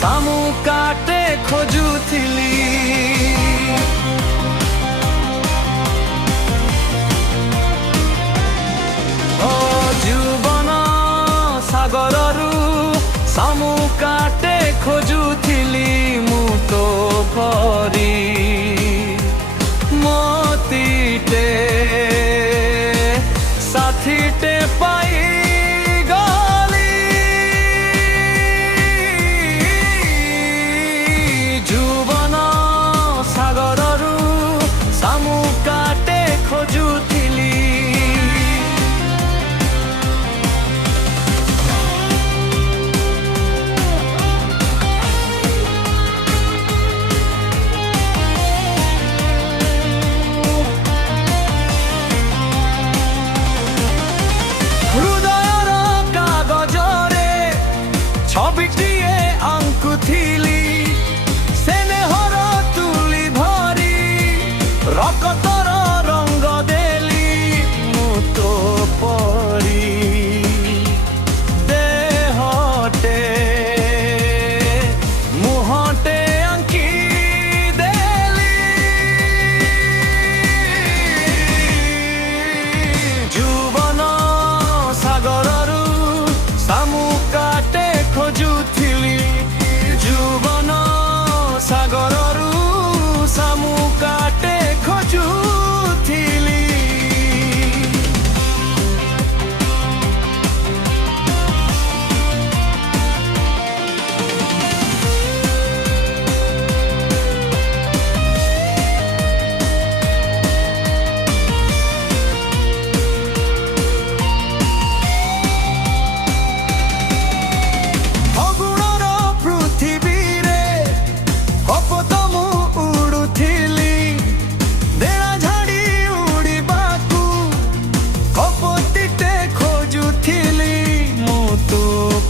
सामु काटे खोजुथिली ओ जीवन सागररू सामु काटे खोजुथिली मु तो परी मोतीटे साथीटे पाई गली जीवन सागररू सामु काटे खोजुथिली ছবিটিয়ে আঙ্কুথিলি স্নেহর তুলি ধরি রকতর রঙ্গ দেলি মু তো পরি দেহটে মুহটে আঙ্কি দেলি জীবন সাগররু সামু কাটে खोजुथिली जीवन सागररू सामु काटे खोजुथिली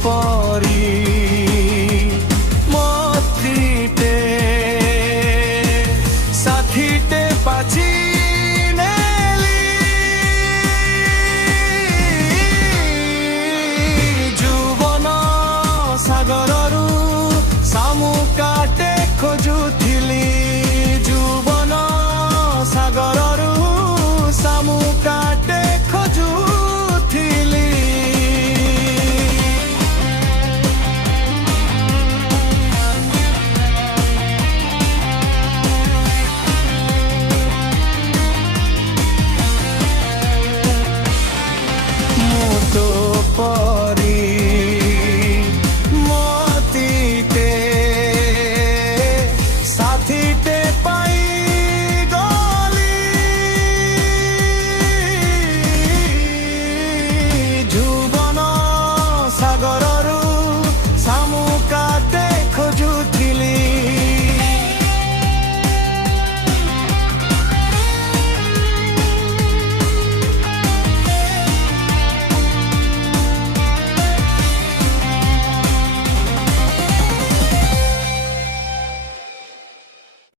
परी मोतीटे साथीटे पाची नेली जीवन सागररू सामु काटे खोजुथिली।